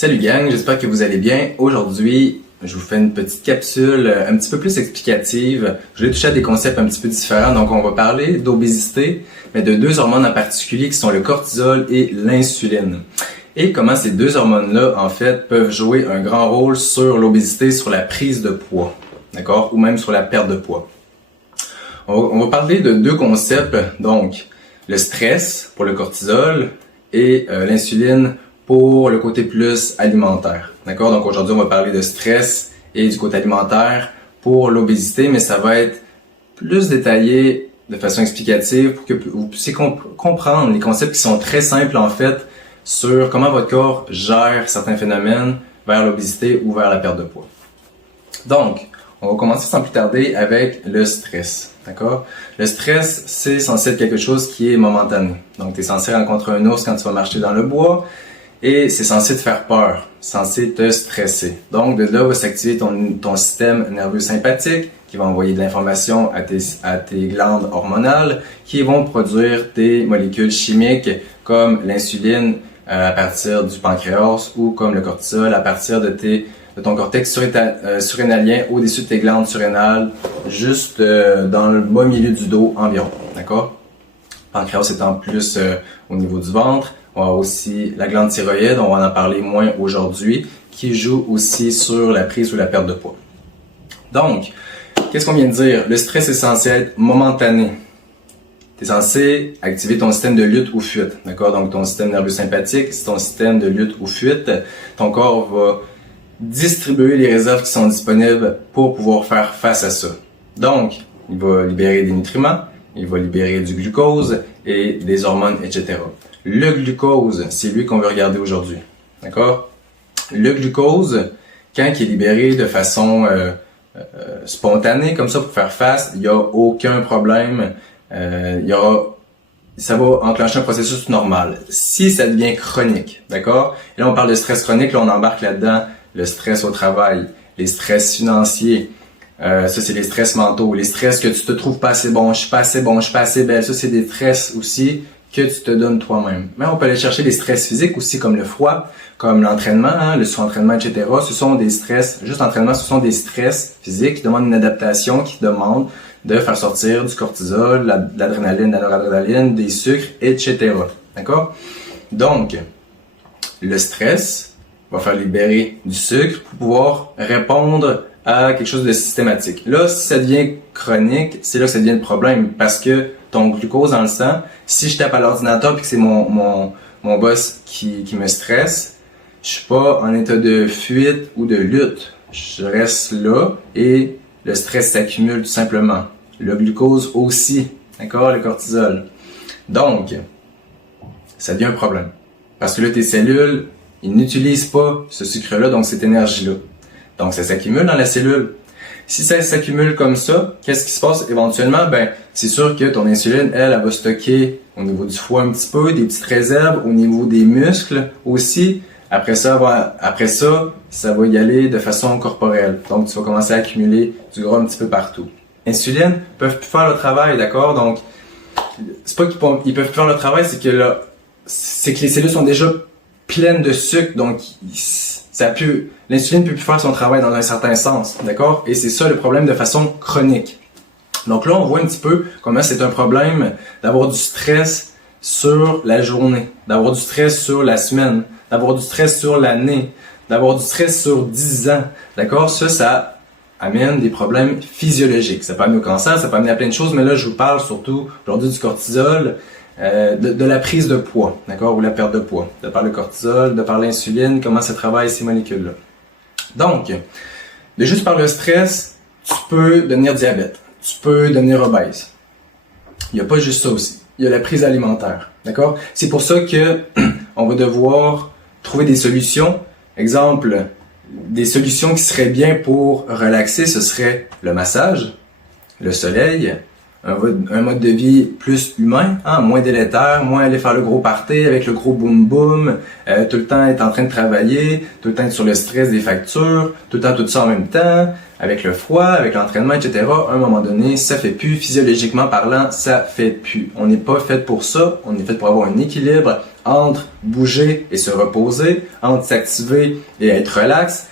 Salut gang, j'espère que vous allez bien. Aujourd'hui, je vous fais une petite capsule un petit peu plus explicative. Je vais toucher à des concepts un petit peu différents. Donc, on va parler d'obésité, mais de deux hormones en particulier qui sont le cortisol et l'insuline. Et comment ces deux hormones-là, en fait, peuvent jouer un grand rôle sur l'obésité, sur la prise de poids, d'accord? Ou même sur la perte de poids. On va parler de deux concepts, donc le stress pour le cortisol et l'insuline pour le côté plus alimentaire. D'accord? Donc aujourd'hui, on va parler de stress et du côté alimentaire pour l'obésité, mais ça va être plus détaillé de façon explicative pour que vous puissiez comprendre les concepts qui sont très simples en fait sur comment votre corps gère certains phénomènes vers l'obésité ou vers la perte de poids. Donc, on va commencer sans plus tarder avec le stress. D'accord? Le stress, c'est censé être quelque chose qui est momentané. Donc, tu es censé rencontrer un ours quand tu vas marcher dans le bois. Et c'est censé te faire peur, censé te stresser. Donc, de là va s'activer ton système nerveux sympathique qui va envoyer de l'information à tes glandes hormonales qui vont produire des molécules chimiques comme l'insuline à partir du pancréas ou comme le cortisol à partir de ton cortex surrénalien au-dessus de tes glandes surrénales, juste dans le bas milieu du dos environ. D'accord? Pancréas étant plus au niveau du ventre. On a aussi la glande thyroïde, on va en parler moins aujourd'hui, qui joue aussi sur la prise ou la perte de poids. Donc, qu'est-ce qu'on vient de dire? Le stress est censé être momentané. Tu es censé activer ton système de lutte ou fuite. D'accord? Donc, ton système nerveux sympathique, c'est ton système de lutte ou fuite. Ton corps va distribuer les réserves qui sont disponibles pour pouvoir faire face à ça. Donc, il va libérer des nutriments, il va libérer du glucose et des hormones, etc. Le glucose, c'est lui qu'on veut regarder aujourd'hui. D'accord? Le glucose, quand il est libéré de façon spontanée, comme ça, pour faire face, il n'y a aucun problème. Ça va enclencher un processus normal. Si ça devient chronique, d'accord? Et là, on parle de stress chronique, là, on embarque là-dedans le stress au travail, les stress financiers. Ça, c'est les stress mentaux. Les stress que tu te trouves pas assez bon, je suis pas assez bon, je suis pas assez belle. Ça, c'est des stress aussi que tu te donnes toi-même. Mais on peut aller chercher des stress physiques aussi, comme le froid, comme l'entraînement, le sous-entraînement, etc. Ce sont des stress, juste l'entraînement, ce sont des stress physiques qui demandent une adaptation, qui demandent de faire sortir du cortisol, de l'adrénaline, de la noradrénaline, des sucres, etc. D'accord? Donc, le stress va faire libérer du sucre pour pouvoir répondre à quelque chose de systématique. Là, si ça devient chronique, c'est là que ça devient le problème parce que ton glucose dans le sang, si je tape à l'ordinateur et que c'est mon boss qui me stresse, je suis pas en état de fuite ou de lutte. Je reste là et le stress s'accumule tout simplement. Le glucose aussi, d'accord, le cortisol. Donc, ça devient un problème. Parce que là, tes cellules, ils n'utilisent pas ce sucre-là, donc cette énergie-là. Donc, ça s'accumule dans la cellule. Si ça s'accumule comme ça, qu'est-ce qui se passe éventuellement? Ben, c'est sûr que ton insuline, elle va stocker au niveau du foie un petit peu, des petites réserves, au niveau des muscles aussi. Après ça, ça va y aller de façon corporelle. Donc, tu vas commencer à accumuler du gras un petit peu partout. L'insuline peuvent plus faire le travail, d'accord? Donc, c'est pas qu'ils peuvent plus faire le travail, c'est que les cellules sont déjà pleines de sucre, donc l'insuline peut plus faire son travail dans un certain sens, d'accord? Et c'est ça le problème de façon chronique. Donc là, on voit un petit peu comment c'est un problème d'avoir du stress sur la journée, d'avoir du stress sur la semaine, d'avoir du stress sur l'année, d'avoir du stress sur 10 ans, d'accord? Ça amène des problèmes physiologiques. Ça peut amener au cancer, ça peut amener à plein de choses, mais là, je vous parle surtout aujourd'hui du cortisol, de la prise de poids, d'accord, ou la perte de poids, de par le cortisol, de par l'insuline, comment ça travaille ces molécules-là. Donc, de juste par le stress, tu peux devenir diabète, tu peux devenir obèse. Il n'y a pas juste ça aussi. Il y a la prise alimentaire, d'accord? C'est pour ça que on va devoir trouver des solutions. Exemple, des solutions qui seraient bien pour relaxer, ce serait le massage, le soleil, un mode de vie plus humain, moins délétère, moins aller faire le gros party avec le gros boom boom, tout le temps être en train de travailler, tout le temps être sur le stress des factures, tout le temps tout ça en même temps, avec le froid, avec l'entraînement, etc. À un moment donné, ça fait plus, physiologiquement parlant, ça fait plus. On n'est pas fait pour ça, on est fait pour avoir un équilibre entre bouger et se reposer, entre s'activer et être relax.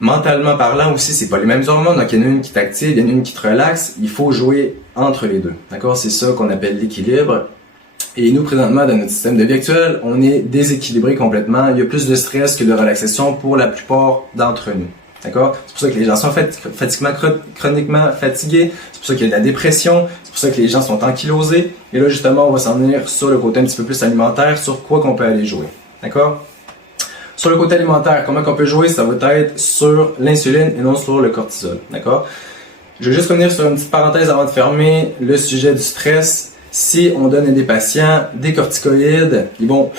Mentalement parlant aussi, c'est pas les mêmes hormones, donc il y en a une qui t'active, il y en a une qui te relaxe, il faut jouer entre les deux, d'accord? C'est ça qu'on appelle l'équilibre. Et nous, présentement, dans notre système de vie actuel, on est déséquilibré complètement, il y a plus de stress que de relaxation pour la plupart d'entre nous, d'accord? C'est pour ça que les gens sont chroniquement fatigués, c'est pour ça qu'il y a de la dépression, c'est pour ça que les gens sont ankylosés, et là, justement, on va s'en venir sur le côté un petit peu plus alimentaire, sur quoi qu'on peut aller jouer, d'accord? Sur le côté alimentaire, comment on peut jouer, ça va être sur l'insuline et non sur le cortisol, d'accord? Je vais juste revenir sur une petite parenthèse avant de fermer le sujet du stress. Si on donne à des patients des corticoïdes, ils vont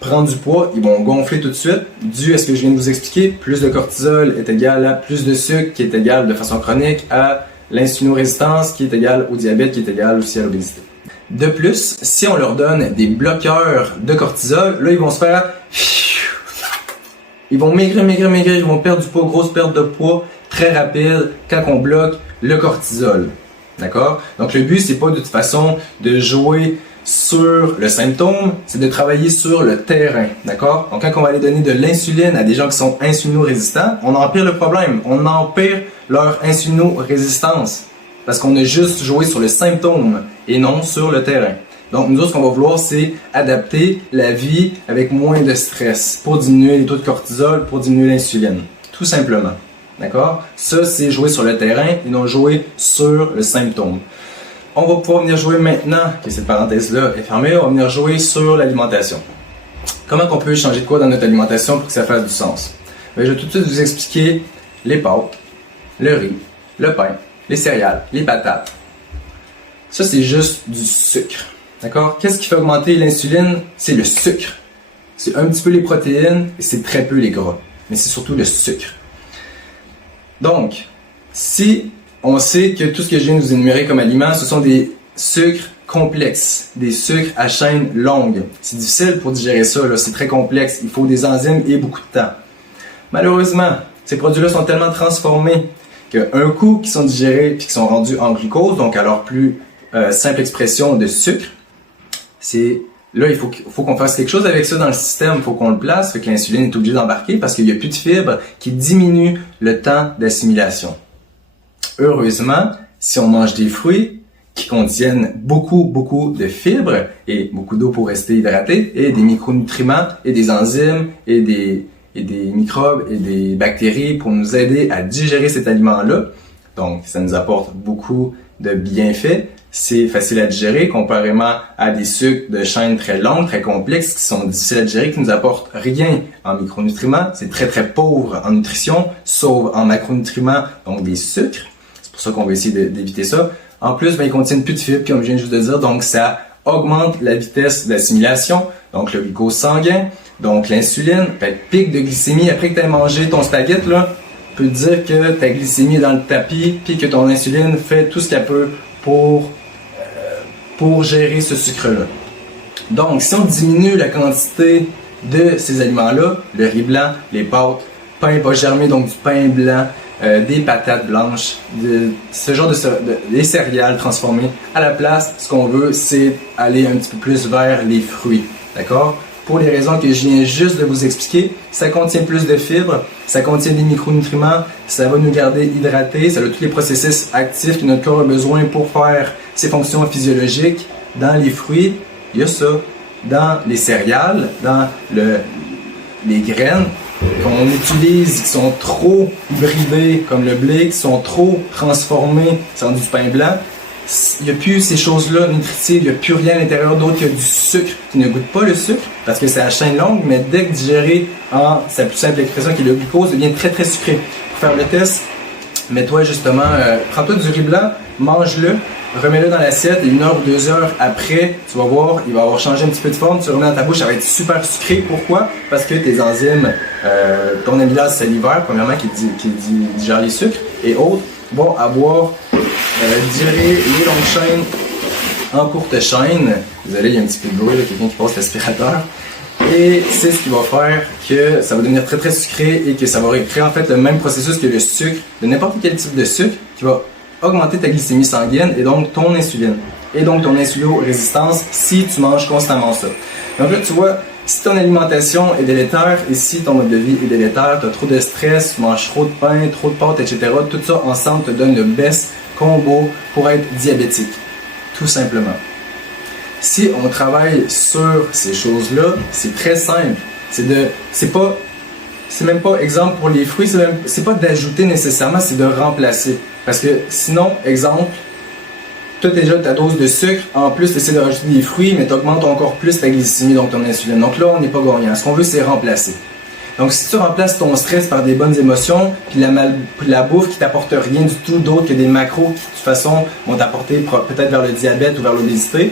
prendre du poids, ils vont gonfler tout de suite, dû à ce que je viens de vous expliquer. Plus de cortisol est égal à plus de sucre, qui est égal de façon chronique à l'insulinorésistance, qui est égal au diabète, qui est égal aussi à l'obésité. De plus, si on leur donne des bloqueurs de cortisol, là, ils vont se faire... Ils vont maigrir, ils vont perdre du poids, grosse perte de poids, très rapide, quand on bloque le cortisol. D'accord? Donc le but, c'est pas de toute façon de jouer sur le symptôme, c'est de travailler sur le terrain. D'accord? Donc quand on va aller donner de l'insuline à des gens qui sont insulino-résistants, on empire le problème, on empire leur insulino-résistance. Parce qu'on a juste joué sur le symptôme et non sur le terrain. Donc, nous autres, ce qu'on va vouloir, c'est adapter la vie avec moins de stress pour diminuer les taux de cortisol, pour diminuer l'insuline. Tout simplement. D'accord? Ça, c'est jouer sur le terrain et non jouer sur le symptôme. On va pouvoir venir jouer maintenant, que cette parenthèse-là est fermée, on va venir jouer sur l'alimentation. Comment on peut changer de quoi dans notre alimentation pour que ça fasse du sens? Bien, je vais tout de suite vous expliquer les pâtes, le riz, le pain, les céréales, les patates. Ça, c'est juste du sucre. D'accord? Qu'est-ce qui fait augmenter l'insuline? C'est le sucre. C'est un petit peu les protéines et c'est très peu les gras. Mais c'est surtout le sucre. Donc, si on sait que tout ce que je viens de vous énumérer comme aliments, ce sont des sucres complexes, des sucres à chaîne longue. C'est difficile pour digérer ça, là. C'est très complexe. Il faut des enzymes et beaucoup de temps. Malheureusement, ces produits-là sont tellement transformés qu'un coup qu'ils sont digérés et qu'ils sont rendus en glucose, donc à leur plus simple expression de sucre, là, il faut qu'on fasse quelque chose avec ça dans le système, il faut qu'on le place, fait que l'insuline est obligée d'embarquer parce qu'il n'y a plus de fibres qui diminuent le temps d'assimilation. Heureusement, si on mange des fruits qui contiennent beaucoup de fibres et beaucoup d'eau pour rester hydraté et des micronutriments et des enzymes et des microbes et des bactéries pour nous aider à digérer cet aliment-là, donc ça nous apporte beaucoup de bienfaits. C'est facile à digérer comparément à des sucres de chaîne très longues, très complexes, qui sont difficiles à digérer, qui nous apportent rien en micronutriments. C'est très pauvre en nutrition, sauf en macronutriments, donc des sucres. C'est pour ça qu'on va essayer d'éviter ça. En plus, ils contiennent plus de fibres, comme je viens juste de dire, donc ça augmente la vitesse d'assimilation, donc le glucose sanguin, donc l'insuline, pic de glycémie. Après que tu aies mangé ton spaghetti, là, peut te dire que ta glycémie est dans le tapis, puis que ton insuline fait tout ce qu'elle peut pour gérer ce sucre-là. Donc, si on diminue la quantité de ces aliments-là, le riz blanc, les pâtes, pain pas germé, donc du pain blanc, des patates blanches, ce genre des céréales transformées, à la place, ce qu'on veut, c'est aller un petit peu plus vers les fruits. D'accord? Pour les raisons que je viens juste de vous expliquer, ça contient plus de fibres, ça contient des micronutriments, ça va nous garder hydratés, ça a tous les processus actifs que notre corps a besoin pour faire ses fonctions physiologiques. Dans les fruits, il y a ça. Dans les céréales, dans les graines qu'on utilise, qui sont trop hybridées, comme le blé, qui sont trop transformées, c'est rendu du pain blanc, il n'y a plus ces choses-là nutritives, il n'y a plus rien à l'intérieur d'autre que du sucre qui ne goûte pas le sucre parce que c'est à chaîne longue, mais dès que digéré en sa plus simple expression qui est le glucose, devient très sucré. Pour faire le test, mets-toi justement, prends-toi du riz blanc, mange-le, remets-le dans l'assiette et 1 heure ou 2 heures après, tu vas voir, il va avoir changé un petit peu de forme, tu le remets dans ta bouche, ça va être super sucré. Pourquoi? Parce que tes enzymes, ton amylase salivaire, premièrement, qui digère les sucres, et autres, vont avoir digéré les longues chaînes en courte chaîne. Désolé, il y a un petit peu de bruit, là, quelqu'un qui passe l'aspirateur. Et c'est ce qui va faire que ça va devenir très sucré et que ça va créer en fait le même processus que le sucre, de n'importe quel type de sucre, qui va augmenter ta glycémie sanguine et donc ton insuline. et donc ton insulino-résistance si tu manges constamment ça. Donc là, tu vois, si ton alimentation est délétère et si ton mode de vie est délétère, tu as trop de stress, tu manges trop de pain, trop de pâtes, etc., tout ça ensemble te donne le best combo pour être diabétique. Tout simplement. Si on travaille sur ces choses-là, c'est très simple. C'est même pas, exemple pour les fruits, c'est pas d'ajouter nécessairement, c'est de remplacer. Parce que sinon, exemple, tu as déjà ta dose de sucre, en plus tu essaies de rajouter des fruits, mais tu augmentes encore plus ta glycémie, donc ton insuline. Donc là, on n'est pas gagnant. Ce qu'on veut, c'est remplacer. Donc si tu remplaces ton stress par des bonnes émotions, puis la bouffe qui t'apporte rien du tout d'autre que des macros qui de toute façon vont t'apporter peut-être vers le diabète ou vers l'obésité,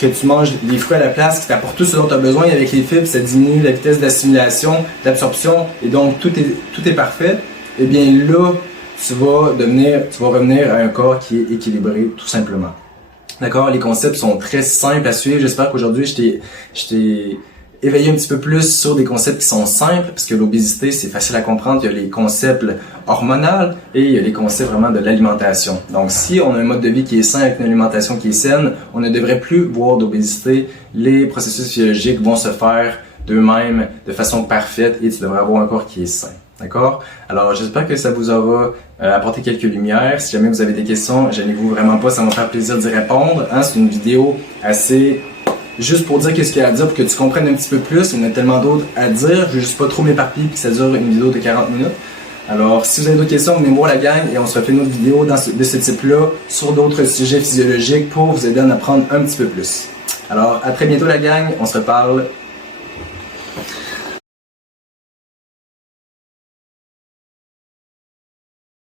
que tu manges des fruits à la place qui t'apportent tout ce dont tu as besoin, et avec les fibres, ça diminue la vitesse d'assimilation, d'absorption, et donc tout est parfait, et bien là, tu vas revenir à un corps qui est équilibré, tout simplement. D'accord? Les concepts sont très simples à suivre. J'espère qu'aujourd'hui, je t'ai éveiller un petit peu plus sur des concepts qui sont simples, parce que l'obésité, c'est facile à comprendre. Il y a les concepts hormonaux et il y a les concepts vraiment de l'alimentation. Donc, si on a un mode de vie qui est sain avec une alimentation qui est saine, on ne devrait plus voir d'obésité. Les processus physiologiques vont se faire d'eux-mêmes de façon parfaite et tu devrais avoir un corps qui est sain. D'accord? Alors, j'espère que ça vous aura apporté quelques lumières. Si jamais vous avez des questions, gênez-vous vraiment pas, ça va me faire plaisir d'y répondre. C'est une vidéo assez... juste pour dire qu'est-ce qu'il y a à dire, pour que tu comprennes un petit peu plus. Il y en a tellement d'autres à dire. Je veux juste pas trop m'éparpiller puis que ça dure une vidéo de 40 minutes. Alors, si vous avez d'autres questions, venez-moi la gang et on se refait une autre vidéo de ce type-là sur d'autres sujets physiologiques pour vous aider à en apprendre un petit peu plus. Alors, à très bientôt la gang. On se reparle.